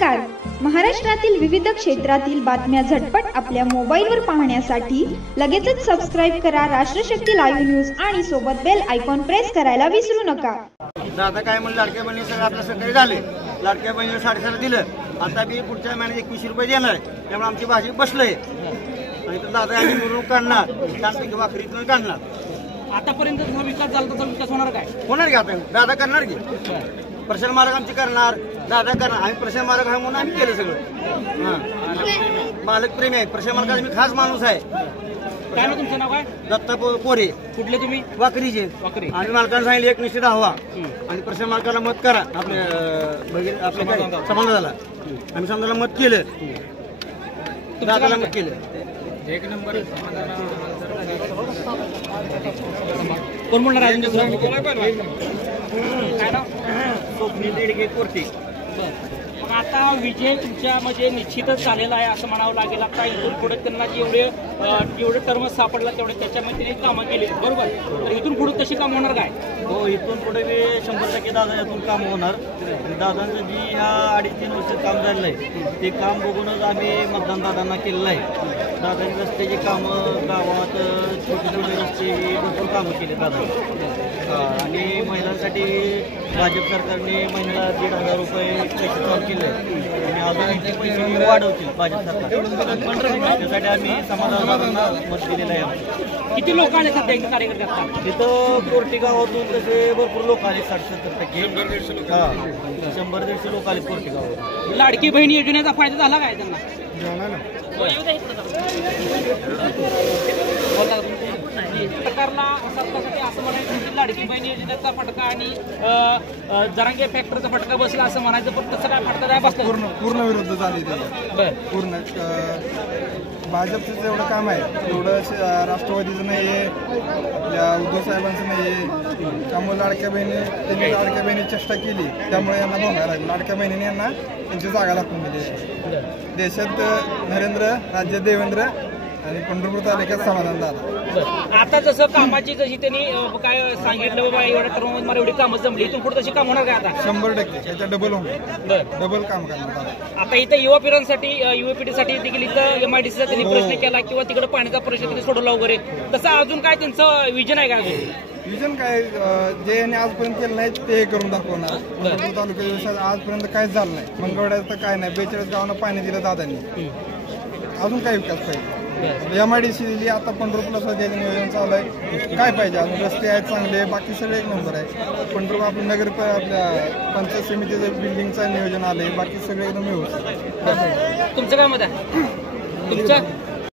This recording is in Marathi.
नमस्कार. महाराष्ट्रातील विविध क्षेत्रातील बातम्या झटपट आपल्या मोबाईलवर पाहण्यासाठी लगेचच सबस्क्राईब करा राष्ट्रशक्ती लाईव्ह न्यूज आणि सोबत बेल आयकॉन प्रेस करायला विसरू नका. दादा काय म्हणलं, लाडक्या बहिणी सगळं आपलं सहकार्य झाले. लाडक्या बहिणीला 7.5 दिलं. आता बी पुढच्या महिन्यात 21 रुपये देणार आहे. त्यामुळे आमची भाजी बसलंय आणि तर दादा आम्ही मिळून काढणार, त्यापैकी वाखरीतून काढणार. आतापर्यंत जो विकास झाला त्याचा विकास होणार काय? होणार की आता दादा करणार की प्रशासन मालक आमची करणार, दादा करणार. आम्ही प्रशासन मालक आहे म्हणून आम्ही केलं सगळं. हां, मालक प्रेमी आहे. प्रशासन मालकाचा मी खास माणूस आहे. काय ना तुमचं नाव काय? दत्ता पोरे. कुठले तुम्ही? वाकरीचे. वाकरी. आणि मालकाने सांगितलं 1 निश्चित हवा आणि प्रशासन मालकाला मत करा. आपल्या समाजाला आम्ही समाजाला मत केलं, दादाला मत केलं. 1 नंबर कोण म्हणणार आहे? काय नाव? स्वप्नील देडगे कोर्टी. मग आता विजय तुमच्या म्हणजे निश्चितच झालेला आहे असं म्हणावं लागेल. आता इथून पुढे त्यांना जेवढे टर्म सापडला तेवढे त्याच्यामध्ये त्यांनी कामं केली, बरोबर? तर इथून पुढे तशी काम होणार काय? हो, इथून पुढे मी 100% दादा यातून काम होणार. दादांचं जी ह्या 2.5-3 वर्ष काम झालेलं आहे ते काम बघूनच आम्ही मतदान दादांना केलेलं आहे. दादांनी रस्त्याची कामं, गावात छोटे छोटे रस्ते भरपूर कामं केले दादा. आणि महिलांसाठी भाजप सरकारने महिन्याला 1,500 रुपये पैसे चालू केले आणि अजून ते पैसे वाढवतील भाजप सरकार. त्यासाठी आम्ही समाजाला मत दिलेलं आहे. किती लोक आले सध्या कार्यकर्ते असतात तिथं कोर्टी गावातून तसे भरपूर लोक आले. 60-70%. हां, 100-150 लोक आले कोर्टी गावात. लाडकी बहीण योजनेचा फायदा झाला काय त्यांना? सरकारला सरकारसाठी असं म्हणायचं की लाडकी बहीण योजनेचा फटका आणि जरांगे फॅक्टरीचा फटका बसला असं म्हणायचं, पण तसं काय फटका नाही बसला. पूर्ण विरुद्ध झाली ते. पूर्ण भाजपचं जेवढं काम आहे तेवढं राष्ट्रवादीचं नाही आहे, आपल्या उद्धव साहेबांचं नाही आहे. त्यामुळे त्यांनी लाडक्या बहिणी चेष्टा केली, त्यामुळे यांना भोगायला लागलं. लाडक्या बहिणीने यांना त्यांची जागा दाखवून दिली. देशात नरेंद्र, राज्यात देवेंद्र आणि पंढरपूर तालुक्यात समाधान झालं. आता जसं कामाची जशी त्यांनी काय सांगितलं बाबा एवढ्या टर्ममध्ये मला एवढी कामं जमली, इथून पुढे तशी काम होणार काय? आता 100% त्याच्या डबल होणार, डबल काम करणार. आता इथं युवा पिढ्यांसाठी युवा पिढीसाठी देखील इथं MIDCचा त्यांनी प्रश्न केला किंवा तिकडे पाण्याचा प्रश्न त्यांनी सोडवला वगैरे. तसं अजून काय त्यांचं विजन आहे का? विजन काय, जे यांनी आजपर्यंत केलं नाही ते करून दाखवणार. पंढरपूर तालुका व्यवसाय आजपर्यंत काहीच झालं नाही. मंगळवाड्यात तर काय नाही. 42 गावांना पाणी दिलं दादांनी. अजून काय विकास पाहिजे? MIDC दिली, आता पंढरपूरला सध्या नियोजन चालू आहे. काय पाहिजे अजून? रस्ते आहेत चांगले, बाकी सगळे 1 नंबर आहे. पंढरपूर आपलं आपल्या पंचायत समितीचं बिल्डिंगचं नियोजन आलंय, बाकी सगळे एकदम व्यवस्थित. तुमचं काय मत आहे? तुमचं